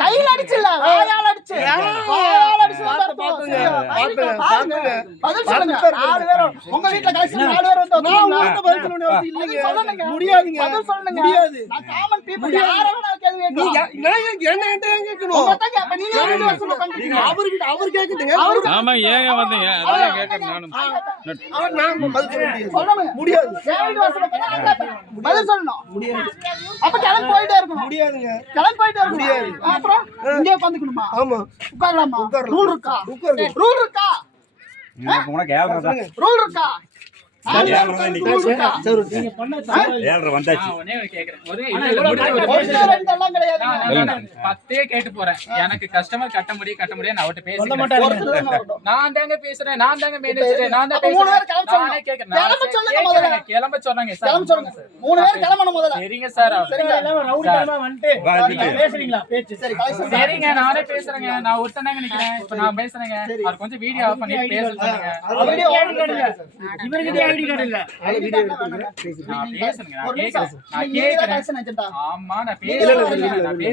கையில அடிச்சல வாயால அடிச்சு பதில் சொல்லுங்க. 4 பேர் உங்க வீட்ல கடைசில 4 பேர் வந்து நான் பதில் சொல்லணும் இல்லங்க. முடியாதுங்க. பதில் சொல்லுங்க. முடியாது. நான் காமன் பீப்பிள் யாரவே நான் கேள்வி கேட்கணும். நீ என்ன கேட்கணும். உங்கட்ட கேப்ப நீங்க என்ன சொல்ல கண்டிப்பீங்க. அவர் கேக்குதுங்க. ஆமா ஏங்க வந்தீங்க அதான் கேக்குறேன் நானும். அவர் நான் பதில் சொல்ல முடியாது. கேள்வி வாசல பதில் சொல்லணும். முடியாது. அப்ப கிளம்பி போயிட்டே இருக்கணும். முடியாதுங்க. கிளம்பி போயிட்டே இருக்கணும். முடியாது. அப்புறம் இங்கே உட்கார்ந்துக்கணுமா? ஆமா. உட்காரலாமா? ரூல் இருக்கா? ரூல் இருக்கா? உனக்கு கேவலமா ரூல் இருக்கா? நீங்க பண்ண வந்தாச்சு. பத்தே கேட்டு போறேன். எனக்கு கஸ்டமர் கட்ட முடியும் நான் அவட்ட பேசுறேன். நான் தாங்க பேசுறேன். நான் தாங்க மேனேஜர். நான் தான் பேசுறேன். நானே கேக்குறேன். கிளம்ப சொன்னாங்க சார். 3 பேர் கிளம்பணும் முதல்ல. சரிங்க சார். சரிங்க. எல்லாம் ரவுடி தரமா வந்துட்டு பேசுறீங்களா? பேச்சு சரி. சரிங்க நானே பேசுறேங்க. நான் ஒருத்தனங்க நிக்கிறேன். இப்ப நான் பேசுறேங்க. அவர் கொஞ்சம் வீடியோ ஆஃப் பண்ணி பேசுங்க. வீடியோ ஆன் பண்ணுங்க. இவருக்கு ஐடி கார்டு இல்ல. நான் வீடியோ எடுத்துங்க. நான் பேசுறேங்க. நான் கேக்குறேன். ஆமா நான் பேசுறேன்.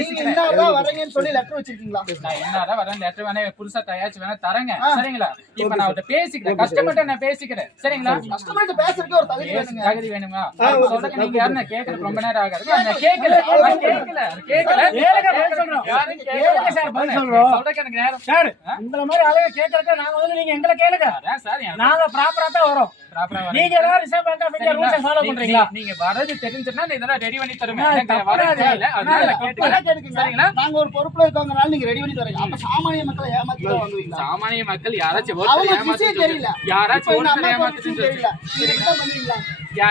நீங்க என்னதான் வரீங்கன்னு சொல்லி லெட்டர் வச்சிருக்கீங்களா? நான் என்னதான் வரேன் லெட்டர் வேணா புதுசா தயாரிச்சு வேணா தரங்க. சரிங்களா? இப்ப நான் அவட்ட பேசிக்கிறேன். கஸ்டமர்ட்ட நான் பேசிக்கிறேன். சரிங்களா? கஸ்டமர்ட்ட பேசுறதுக்கு ஒரு தகுதி வேணுமா? சொல்றதுக்கு நீங்க யாரன கேக்குற ரொம்ப நேரம் ஆகாது. நான் கேக்கல. கேளுங்க சொல்றோம். யாரும் கேளுங்க சார் பதில் சொல்றோம். சொல்றதுக்கு எனக்கு நேரம் சார். உங்கள மாதிரி ஆளுங்க கேக்குறதுக்கு நாங்க வந்து நீங்க எங்களை கேளுங்க. அதான் சார் நாங்க ப்ராப்பரா தான் வரோம். நீங்க எல்லாரும் Reserve Bank of India rules follow பண்றீங்களா? நீங்க வரது தெரிஞ்சிட்டா நீ இதெல்லாம் ரெடி பண்ணி தருங்க. எனக்கு வரது இல்ல. அதனால கேட்டுங்க. சரிங்களா? நாங்க ஒரு பொறுப்புல இருக்கவங்கனால நீங்க ரெடி பண்ணி தரீங்க. அப்ப சாமானிய மக்களை ஏமாத்தி வாங்குவீங்களா? சாமானிய மக்கள் யாராச்சும் ஒருத்தர் ஏமாத்தி தெரியல. யாராச்சும் ஒருத்தர் ஏமாத்தி தெரியல. நீங்க என்ன பண்றீங்களா?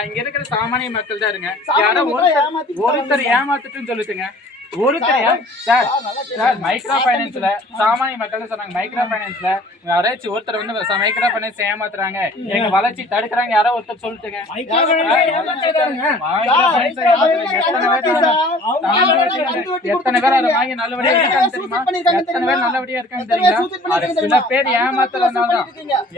இங்க இருக்கிற சாமானிய மக்கள் தான் இருங்க. யாரோ ஒருத்தர் ஏமாத்திட்டுன்னு சொல்லுங்க. ஒருத்தர் சார் மைக்ரோ பைனான்ஸ்ல சாமானிய மக்கள் சொன்னாங்க. மைக்ரோ பைனான்ஸ்ல யாராச்சும் ஒருத்தர் வந்து மைக்ரோ பைனான்ஸ் ஏமாத்துறாங்க, எங்க வளர்ச்சி தடுக்கிறாங்க, யாரோ ஒருத்தர் சொல்லிட்டுங்க. எத்தனை பேர் அதை வாங்கி நல்லபடியா இருக்காங்க தெரியுமா? எத்தனை பேர் நல்லபடியா இருக்காங்க தெரியுமா? சில பேர் ஏமாத்துறதுனால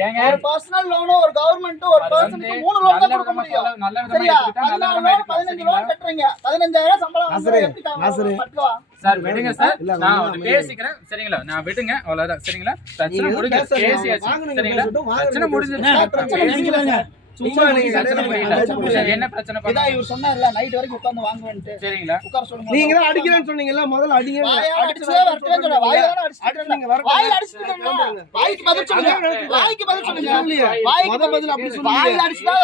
ஏங்க ஒரு பர்சனல் லோனோ ஒரு கவர்மெண்ட் ஒரு பர்சனுக்கு 3 லோன் தான் கொடுக்க முடியும். நல்ல விதமா எடுத்துட்டா நல்ல விதமா 15 லோன் கட்டுறீங்க. 15000 சம்பளம் சார் விடுங்க சார். நான் வந்து பேசிக்கிறேன். சரிங்களா? நான் விடுங்க அவ்வளவுதான். சரிங்களா? பிரச்சனை முடிஞ்சு பேசியாச்சு. சரிங்களா? பிரச்சனை முடிஞ்சிருச்சு. சும்மா என்ன பிரச்சனை பண்ணா இவர் சொன்னார்ல நைட் வரைக்கும் உட்கார்ந்து வாங்குவேன்ட்டு. சரிங்களா? உட்கார சொல்லுங்க. நீங்க தான் அடிக்கிறேன்னு சொன்னீங்கல, முதல்ல அடிங்க. அடிச்சே வரட்டேன்னு சொல்ல. வாயில அடிச்சிட்டு வாயில அடிச்சிட்டு வாய்க்கு பதில் சொல்லுங்க. வாய்க்கு பதில் சொல்லுங்க. வாய்க்கு முதல்ல பதில் அப்படி சொல்லுங்க. வாயில அடிச்சா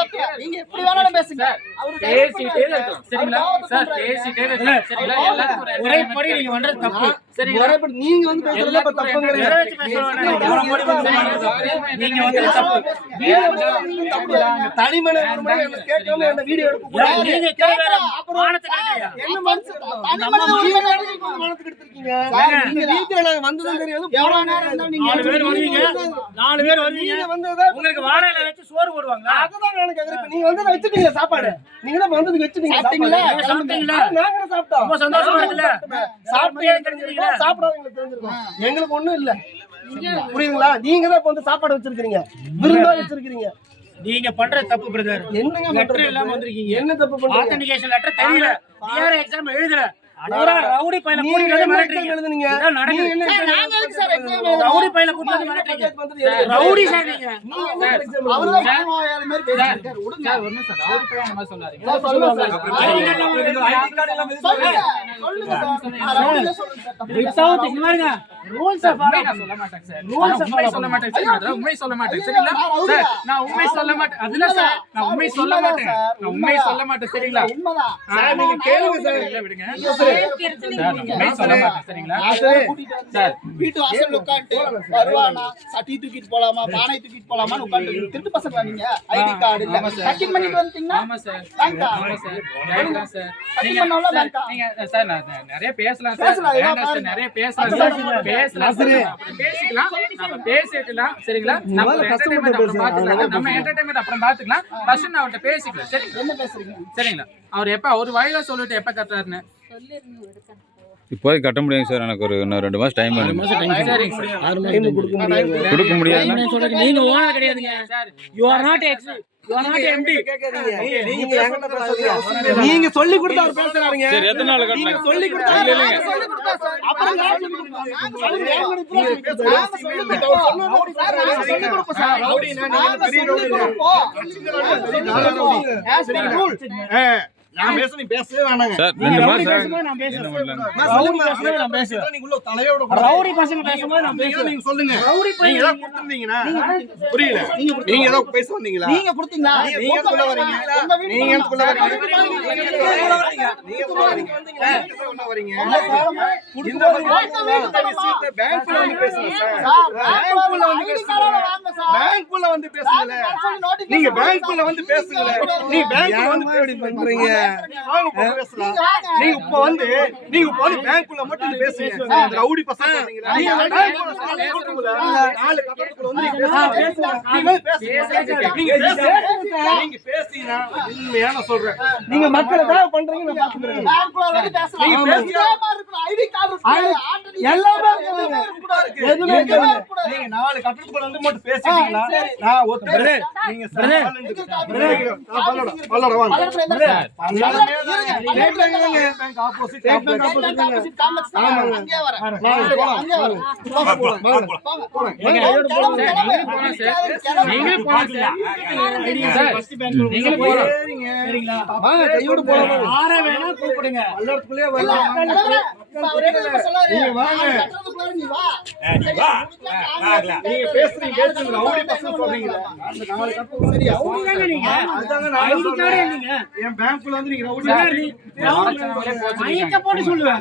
நீங்க எப்படி வேணாலும் பேசுங்க. அவரு பேசிட்டே இருக்கோம். சரிங்களா? சார் பேசிட்டே இருக்கோம். சரிங்களா? எல்லாரும் ஒரே படி நீங்க பண்றது தப்பு. சரிங்களா? ஒரே படி நீங்க வந்து பேசுறது அப்ப தப்புங்கறீங்க. நீங்க வந்து தப்பு. தனிமனே ஒரு முறை என்ன கேட்காம என்ன வீடியோ எடுக்க கூடாது. நீங்க கேக்குற மானத்தை கேட்றியா? என்ன மனசு தனிமனே மானத்தை எடுத்துட்டீங்க. நீங்க வீட்ல வந்ததும் தெரியாது. எவ்வளவு நேரம் இருந்தாலும் நீங்க 4 பேர் வருவீங்க. 4 பேர் வருவீங்க. நீங்க வந்ததே உங்களுக்கு வாழையில வச்சு சோறு போடுவாங்களா? அதுதான் நான் கேக்குறேன். நீங்க வந்து வச்சிட்டீங்க சாப்பாடு. நீங்க தான் வந்தது வச்சிட்டீங்க. சாப்பிட்டீங்களா? சாப்பிட்டீங்களா? நாங்க சாப்பிட்டோம். ரொம்ப சந்தோஷமா இருக்குல்ல? சாப்பிட்டே தெரிஞ்சிருக்கீங்களா? சாப்பிடாதவங்களுக்கு தெரிஞ்சிருக்கும். எங்களுக்கு ஒண்ணும் இல்ல. புரியுதுங்களா? நீங்க தான் வந்து சாப்பாடு வச்சிருக்கீங்க. விருந்தா வச்சிருக்கீங்க. நீங்க பண்ற தப்பு பிரதர். என்னங்க லெட்டர் இல்லாம வந்திருக்கீங்க. என்ன தப்பு பண்றீங்க? ஆத்தென்டிகேஷன் லெட்டர் தெரியல. டிஆர் எக்ஸாம் எழுதல. அதோட ரவுடி பையல கூட்டி வந்து மிரட்டறீங்க. எழுதுனீங்க. இதான் நடக்குது. நாங்க எதுக்கு சார் எக்ஸாம் எழுதுறோம்? ரவுடி பையல கூட்டி வந்து மிரட்டறீங்க. ரவுடி சார் நீங்க. அவரு தான் ஏமாயாத மாதிரி பேசிட்டாரு. விடுங்க. சார் ஒரு நிமிஷம் ரவுடி பையன் நம்ம சொல்லாதீங்க. சொல்லுங்க சார். வித்தவுட் இங்க ரூல்ஸ் ஃபாலோ சொல்ல மாட்டேன் சார். ரூல்ஸ் ஃபாலோ சொல்ல மாட்டேன் சார். உண்மை சொல்ல மாட்டேன். சரிங்களா? சார் நான் உண்மை சொல்ல மாட்டேன். அதுல சார் நான் உண்மை சொல்ல மாட்டேன். நான் உண்மை சொல்ல மாட்டேன். சரிங்களா? உண்மைதான். சார் நீங்க கேளுங்க சார். இல்ல விடுங்க. சார் உண்மை சொல்ல மாட்டேன். சரிங்களா? சார் வீட்டு வாசல்ல உட்கார்ந்து வருவானா சட்டி தூக்கிட்டு போலாமா பானை தூக்கிட்டு போலாமான்னு உட்கார்ந்து திருட்டு பசங்க நீங்க ஐடி கார்டு இல்ல செக்கிங் பண்ணிட்டு வந்தீங்கன்னா ஆமா சார். பேங்கா ஆமா சார். Right sir. செக்கிங் பண்ணவள பேங்கா நீங்க சார் நான் நிறைய பேசலாம் சார். வேண்டாம் நிறைய பேசலாம் சார். பேசலாம் சார். பேசிக்கலாம். நம்ம பேசிக்கலாம். சரிங்களா? நம்ம என்டர்டெயின்மென்ட் அப்புறம் பாத்துக்கலாம். நம்ம என்டர்டெயின்மென்ட் அப்புறம் பாத்துக்கலாம். ஃபர்ஸ்ட் நான் அவர்ட்ட பேசிக்கலாம். சரி என்ன பேசுறீங்க? சரிங்களா? அவர் எப்ப ஒரு வாயில சொல்லிட்டு எப்ப கட்டறாருன்னு இப்போதைக்கு கட்ட முடியாது சார். எனக்கு ஒரு இன்னும் 2 மாசம் டைம் வேணும். சரிங்க சார். 6 மாசம் கொடுக்க முடியாது. கொடுக்க முடியாது. நீங்க ஓனர் கிடையாதுங்க சார். யூ ஆர் நாட் நீங்க என்கிட்ட பேசாதீங்க. நீங்க சொல்லி கொடுத்து அவர் பேசுறாருங்க. சரி எத்தனை நாள் கட்டணும்? சொல்லி கொடுத்தா இல்ல, இல்லைங்க. அப்புறம் யார் சொல்லி கொடுப்பா? சொல்லி கொடுப்போம் சார். ரவுடி நான் பெரிய ரவுடி. நான் பேச நீ பேசவே வேணாங்க. சார் 2 மாசம் என்ன பண்ணலாம்? நீங்க உள்ள தலையோட ரவுடி பசங்க பேசும்போது நான் பேசுறேன். நீங்க சொல்லுங்க. நீங்க ஏதோ கொடுத்திருந்தீங்கனா புரியல. நீங்க ஏதோ பேச வந்தீங்களா? நீங்க கொடுத்தீங்களா? நீங்க சொல்ல வரீங்க. நீங்க என்ன சொல்ல வரீங்க? நீங்க சொல்ல வரீங்க. சொல்ல வரீங்க. இந்த விஷயத்தை பேங்க்ல வந்து பேசுங்க சார். பேங்க்ல வந்து பேசுங்க. பேங்க்ல வந்து பேசுங்க. நீங்க பேங்க்ல வந்து பேசுங்க. நீ பேங்க்ல வந்து பேசி பண்றீங்க. வாங்க பேசலாம். நீங்க இப்ப வந்து பேங்க்குள்ள மட்டும் பேசுங்க. ரவுடி பசங்க சொன்னீங்களா? நீங்க பேங்க்குள்ள சொல்லுங்க. நாலு கட்டத்துக்குள்ள வந்து நீங்க பேசினா உண்மையான சொல்றேன். நீங்க மக்களை தான் பண்றீங்க. நான் பாத்துக்கிறேன். பேங்க்ல வந்து பேசலாம். நீங்க பேசியா ஐடி கார்டு இருக்கு. எல்லாமே இருக்கு. எதுவுமே இல்ல. நீங்க நாலு கட்டத்துக்குள்ள வந்து மட்டும் பேசிட்டீங்களா? நான் ஒத்துக்கிறேன். நீங்க பல்லட வாங்க. என் பேங்க்ல வந்து நீங்க போட்டு சொல்லுவேன்.